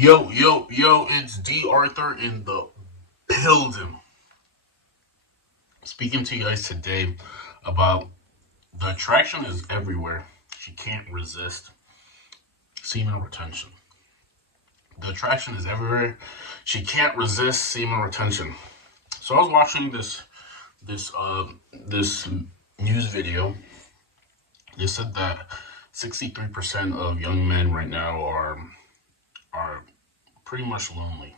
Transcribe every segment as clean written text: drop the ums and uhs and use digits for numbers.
Yo, it's D.Arthur in the building. Speaking to you guys today about the attraction is everywhere. She can't resist semen retention. The attraction is everywhere. She can't resist semen retention. So I was watching this news video. They said that 63% of young men right now are pretty much lonely.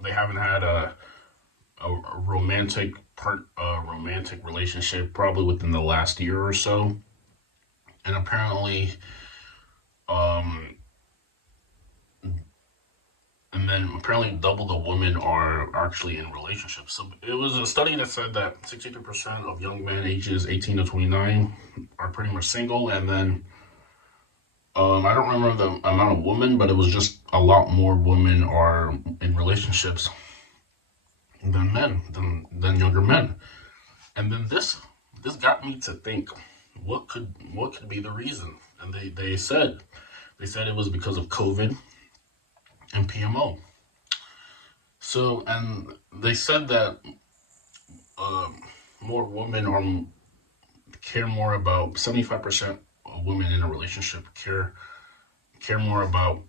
They haven't had a romantic relationship probably within the last year or so, and um apparently double the women are actually in relationships. So it was a study that said that 63% of young men ages 18 to 29 are pretty much single, and then I don't remember the amount of women, but it was just a lot more women are in relationships than than younger men. And then this got me to think, what could be the reason? And they said it was because of COVID and PMO. So, and they said that um, more women are care more about 75% of women in a relationship care more about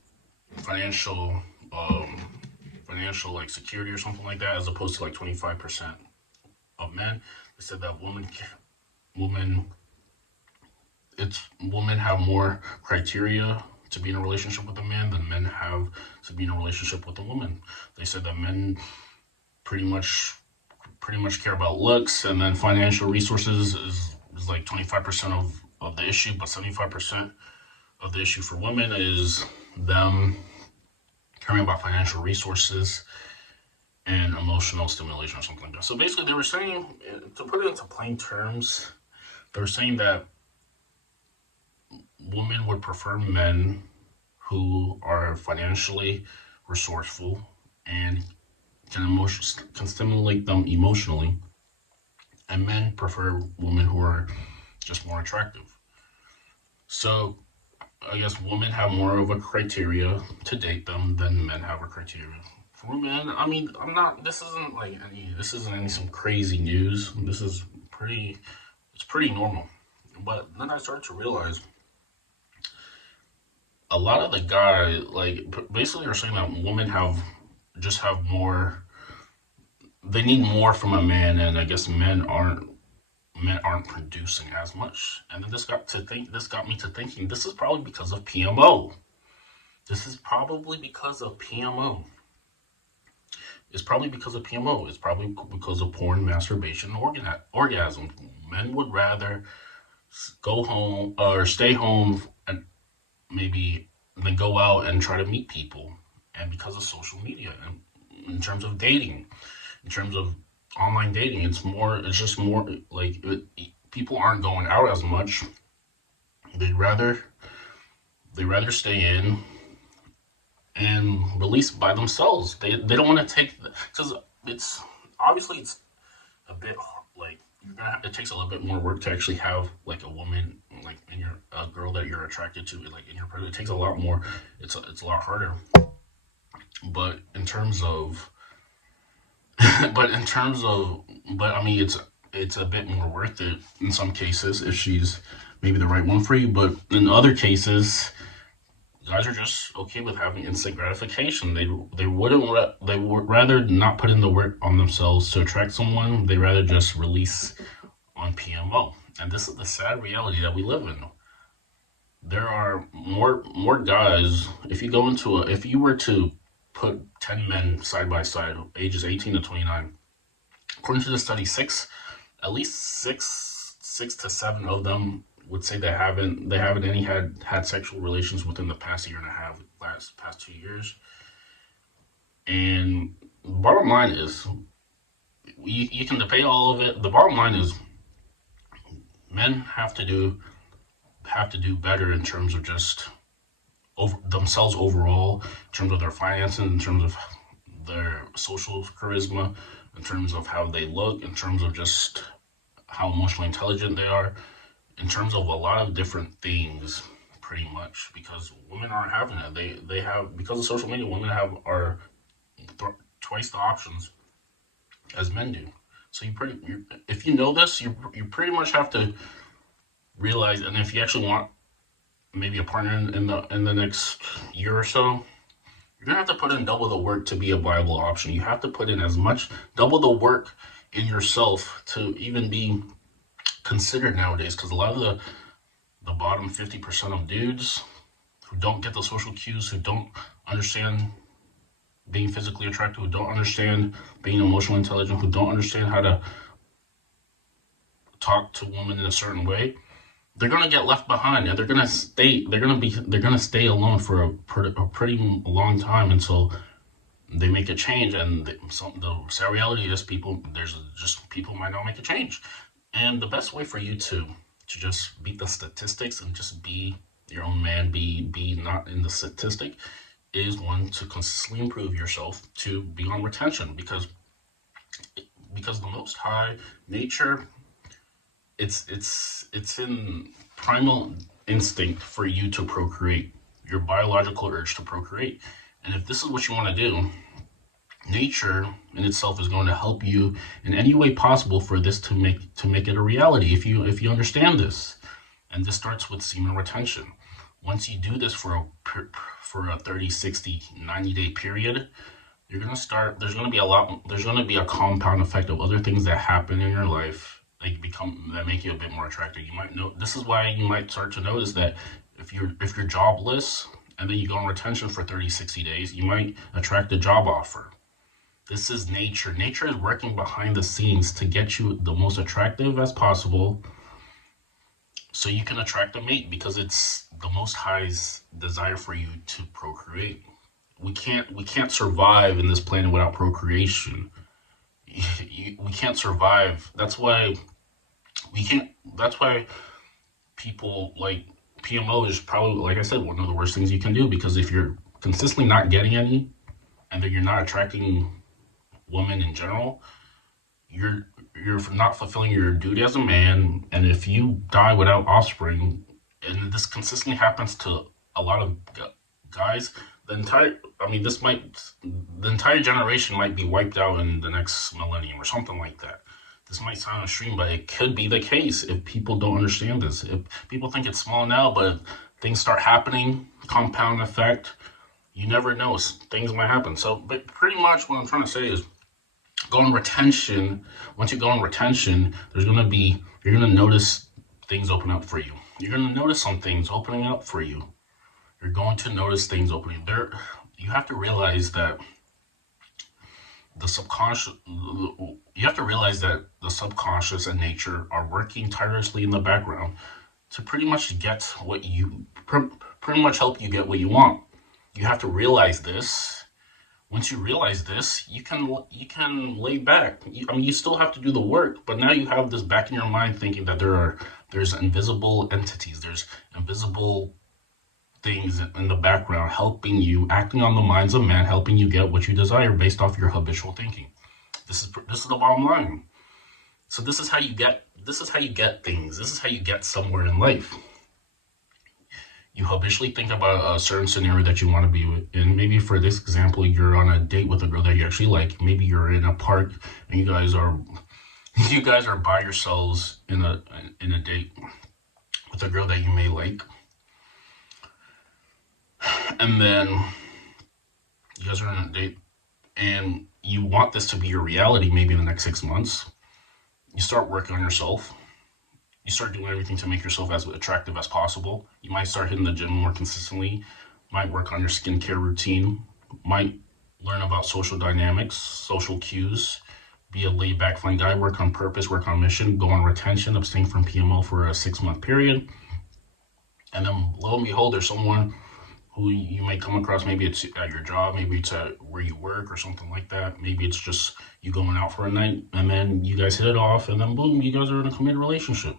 financial um, financial like security or something like that, as opposed to like 25% of men. They said that women women have more criteria to be in a relationship with a man than men have to be in a relationship with a woman. They said that men pretty much pretty much care about looks, and then financial resources is like 25% of the issue, but 75% of the issue for women is them caring about financial resources and emotional stimulation or something like that. So basically, they were saying, to put it into plain terms, they were saying that women would prefer men who are financially resourceful and can stimulate them emotionally, and men prefer women who are just more attractive. So I guess women have more of a criteria to date them than men have a criteria. For men, I mean, I'm not. This isn't like any. This isn't any some crazy news. This is pretty. It's pretty normal. But then I started to realize a lot of the guy, like, basically, are saying that women have more. They need more from a man, and I guess men aren't producing as much. And then this got me to thinking, this is probably because of PMO. This is probably because of PMO. It's probably because of PMO. It's probably because of porn, masturbation, orgasm. Men would rather go home or stay home and maybe than go out and try to meet people. And because of social media, and in terms of dating, in terms of online dating, it's just more like people aren't going out as much. They'd rather they rather stay in and release by themselves. They don't want to take, because it's obviously it's a bit like it takes a little bit more work to actually have like a woman, like in your a girl that you're attracted to, like in your presence. It takes a lot more. It's a lot harder. But in terms of but in terms of but I mean, it's a bit more worth it in some cases if she's maybe the right one for you. But in other cases, guys are just okay with having instant gratification. They would rather not put in the work on themselves to attract someone. They rather just release on PMO. And this is the sad reality that we live in. There are more guys. If you were to put 10 men side by side, ages 18 to 29, according to the study, at least six to seven of them would say they haven't any had sexual relations within the past year and a half, past 2 years. And the bottom line is, you can debate all of it. The bottom line is, men have to do better in terms of just themselves overall, in terms of their finances, in terms of their social charisma, in terms of how they look, in terms of just how emotionally intelligent they are, in terms of a lot of different things, pretty much, because women aren't having it. They have, because of social media, women have are twice the options as men do. So if you know this, you pretty much have to realize, and if you actually want maybe a partner in the next year or so, you're gonna have to put in double the work to be a viable option. You have to put in as much double the work in yourself to even be considered nowadays. Because a lot of the bottom 50% of dudes who don't get the social cues, who don't understand being physically attractive, who don't understand being emotionally intelligent, who don't understand how to talk to women in a certain way, they're gonna get left behind, and they're gonna stay alone for a pretty long time until they make a change. And the sad reality is, there's just people might not make a change. And the best way for you to just beat the statistics and just be your own man, be not in the statistic, is one, to consistently improve yourself, to be on retention, because the Most High, nature, it's in primal instinct for you to procreate, your biological urge to procreate. And if this is what you want to do, nature in itself is going to help you in any way possible for this to make it a reality, if you understand this. And this starts with semen retention. Once you do this for a 30, 60, 90-day period, you're going to start there's going to be a compound effect of other things that happen in your life that make you a bit more attractive. You might know This is why you might start to notice that if you're jobless and then you go on retention for 30, 60 days, you might attract a job offer. This is nature. Nature is working behind the scenes to get you the most attractive as possible, so you can attract a mate, because it's the Most High's desire for you to procreate. We can't survive in this planet without procreation. We can't survive. We can't. That's why people like PMO is probably, like I said, one of the worst things you can do, because if you're consistently not getting any, and then you're not attracting women in general, you're not fulfilling your duty as a man. And if you die without offspring, and this consistently happens to a lot of guys, the entire I mean this might the entire generation might be wiped out in the next millennium or something like that. This might sound extreme, but it could be the case if people don't understand this. If people think it's small now, but if things start happening, compound effect, you never know. Things might happen. So, but pretty much what I'm trying to say is, go on retention. Once you go on retention, you're gonna notice things open up for you. You're gonna notice some things opening up for you. You're going to notice things opening there. You have to realize that the subconscious. You have to realize that the subconscious and nature are working tirelessly in the background to pretty much get what you pretty much help you get what you want. You have to realize this. Once you realize this, you can lay back. I mean, you still have to do the work, but now you have this back in your mind, thinking that there's invisible entities, there's invisible things in the background helping you, acting on the minds of man, helping you get what you desire based off your habitual thinking. This is the bottom line. So this is how you get things. This is how you get somewhere in life. You habitually think about a certain scenario that you want to be in. Maybe for this example, you're on a date with a girl that you actually like. Maybe you're in a park and you guys are by yourselves in a date with a girl that you may like. And then you guys are on a date, and you want this to be your reality maybe in the next 6 months. You start working on yourself. You start doing everything to make yourself as attractive as possible. You might start hitting the gym more consistently, might work on your skincare routine, might learn about social dynamics, social cues, be a laid back, fun guy, work on purpose, work on mission, go on retention, abstain from PMO for a 6 month period. And then lo and behold, there's someone who you may come across. Maybe it's at your job, maybe it's at where you work or something like that. Maybe it's just you going out for a night, and then you guys hit it off, and then boom, you guys are in a committed relationship.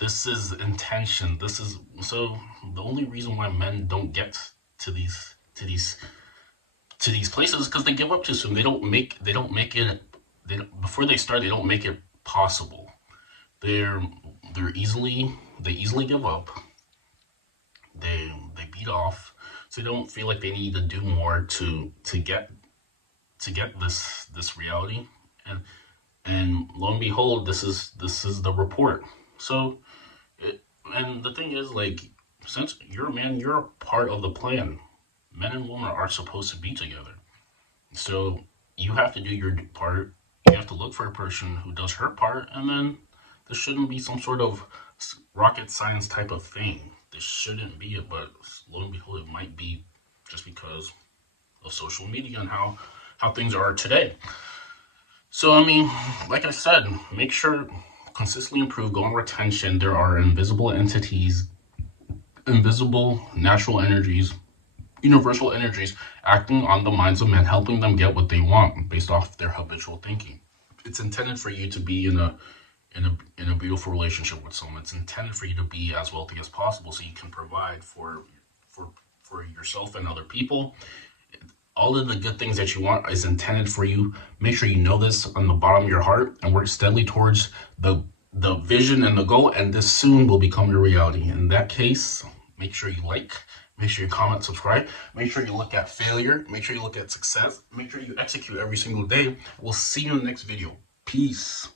This is intention. This is so the only reason why men don't get to these places is because they give up too soon. They don't make it. Before they start, they don't make it possible. They're they easily give up. they beat off, so they don't feel like they need to do more to get this reality. And lo and behold, this is the report. So it, and the thing is, like, since you're a man, you're a part of the plan. Men and women are supposed to be together. So you have to do your part. You have to look for a person who does her part, and then this shouldn't be some sort of rocket science type of thing. This shouldn't be it, but lo and behold, it might be, just because of social media and how things are today. So I mean, like I said, make sure consistently improve, go on retention. There are invisible entities, invisible natural energies, universal energies acting on the minds of men, helping them get what they want based off their habitual thinking. It's intended for you to be in a beautiful relationship with someone. It's intended for you to be as wealthy as possible, so you can provide for for yourself and other people. All of the good things that you want is intended for you. Make sure you know this on the bottom of your heart and work steadily towards the vision and the goal, and this soon will become your reality. In that case, make sure you like, make sure you comment, subscribe, make sure you look at failure, make sure you look at success, make sure you execute every single day. We'll see you in the next video. Peace.